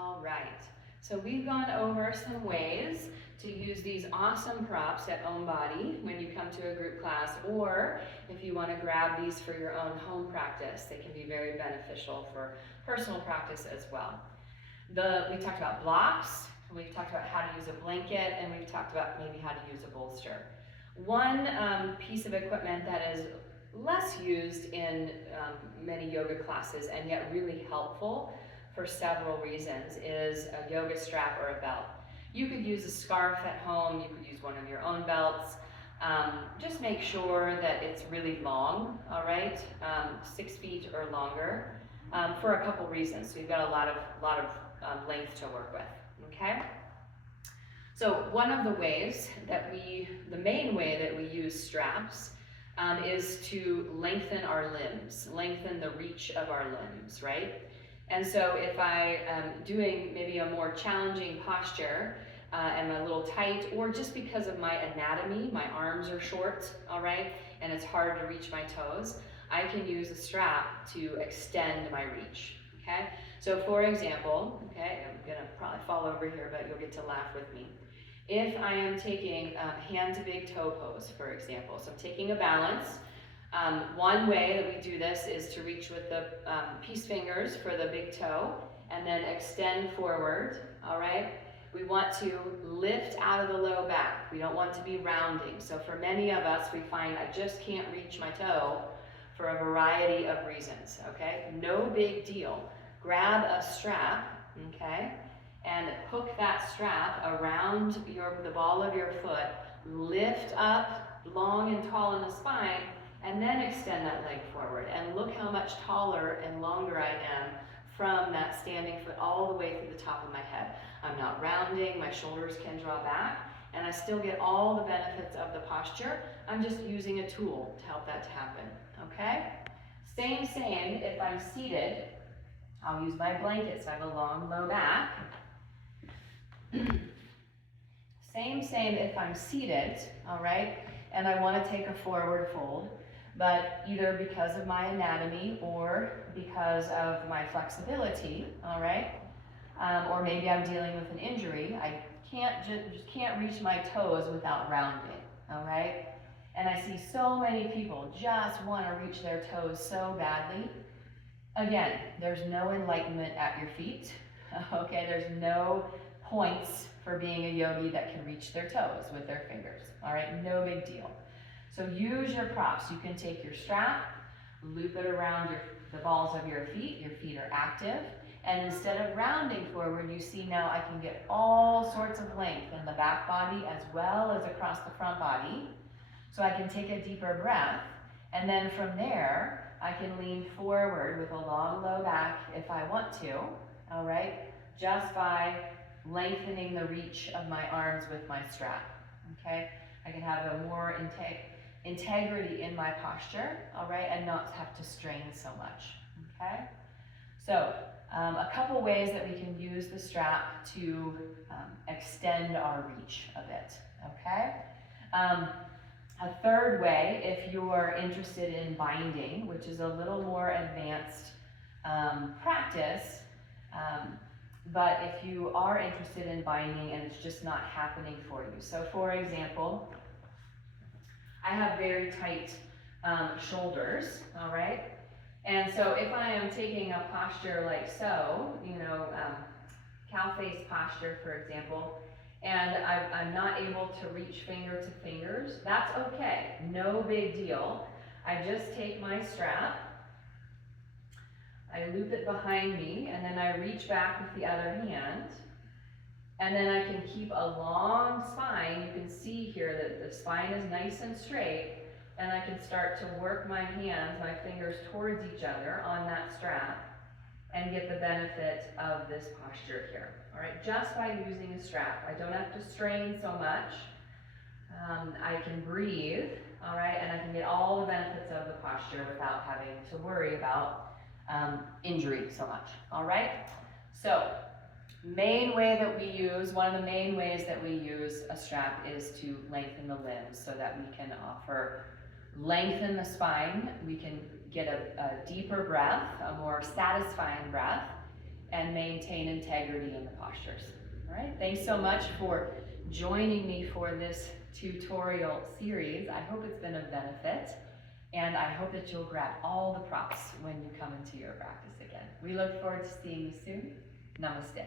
All right, so we've gone over some ways to use these awesome props at Own Body when you come to a group class, or if you want to grab these for your own home practice, they can be very beneficial for personal practice as well. We talked about blocks, we've talked about how to use a blanket, and we've talked about maybe how to use a bolster. One piece of equipment that is less used in many yoga classes and yet really helpful for several reasons is a yoga strap or a belt. You could use a scarf at home, you could use one of your own belts. Just make sure that it's really long, all right? 6 feet or longer, for a couple reasons. So you've got a lot of length to work with, okay? So one of the ways that the main way that we use straps is to lengthen our limbs, lengthen the reach of our limbs, right? And so if I am doing maybe a more challenging posture and I'm a little tight, or just because of my anatomy, my arms are short, all right, and it's hard to reach my toes, I can use a strap to extend my reach, okay? So for example, okay, I'm gonna probably fall over here, but you'll get to laugh with me. If I am taking hand to big toe pose, for example, so I'm taking a balance. One way that we do this is to reach with the peace fingers for the big toe and then extend forward, all right? We want to lift out of the low back. We don't want to be rounding. So for many of us, we find I just can't reach my toe for a variety of reasons, okay? No big deal. Grab a strap, okay? And hook that strap around the ball of your foot, lift up long and tall in the spine, and then extend that leg forward. And look how much taller and longer I am from that standing foot all the way through the top of my head. I'm not rounding, my shoulders can draw back, and I still get all the benefits of the posture. I'm just using a tool to help that to happen, okay? Same, if I'm seated, I'll use my blanket, so I have a long, low back. Same if I'm seated, all right, and I want to take a forward fold, but either because of my anatomy or because of my flexibility, all right, or maybe I'm dealing with an injury, I just can't reach my toes without rounding, all right? And I see so many people just want to reach their toes so badly. Again, there's no enlightenment at your feet, okay? There's no points for being a yogi that can reach their toes with their fingers, all right? No big deal. So use your props. You can take your strap, loop it around the balls of your feet are active, and instead of rounding forward, you see now I can get all sorts of length in the back body as well as across the front body. So I can take a deeper breath, and then from there, I can lean forward with a long, low back if I want to, all right? Just by lengthening the reach of my arms with my strap, okay? I can have a more integrity in my posture, all right, and not have to strain so much, okay? So a couple ways that we can use the strap to extend our reach a bit, okay? A third way, if you're interested in binding, which is a little more advanced practice, but if you are interested in binding and it's just not happening for you. So for example, I have very tight shoulders, all right? And so if I am taking a posture like so, cow face posture, for example, and I'm not able to reach finger to fingers, that's okay, no big deal. I just take my strap, I loop it behind me, and then I reach back with the other hand, and then I can keep a long spine. You can see here that the spine is nice and straight, and I can start to work my hands, my fingers towards each other on that strap and get the benefit of this posture here, all right? Just by using a strap. I don't have to strain so much. I can breathe, all right? And I can get all the benefits of the posture without having to worry about injury so much, all right? So, main way that we use, one of the main ways that we use a strap is to lengthen the limbs so that we can lengthen the spine, we can get a deeper breath, a more satisfying breath, and maintain integrity in the postures. All right, thanks so much for joining me for this tutorial series. I hope it's been of benefit, and I hope that you'll grab all the props when you come into your practice again. We look forward to seeing you soon. Namaste.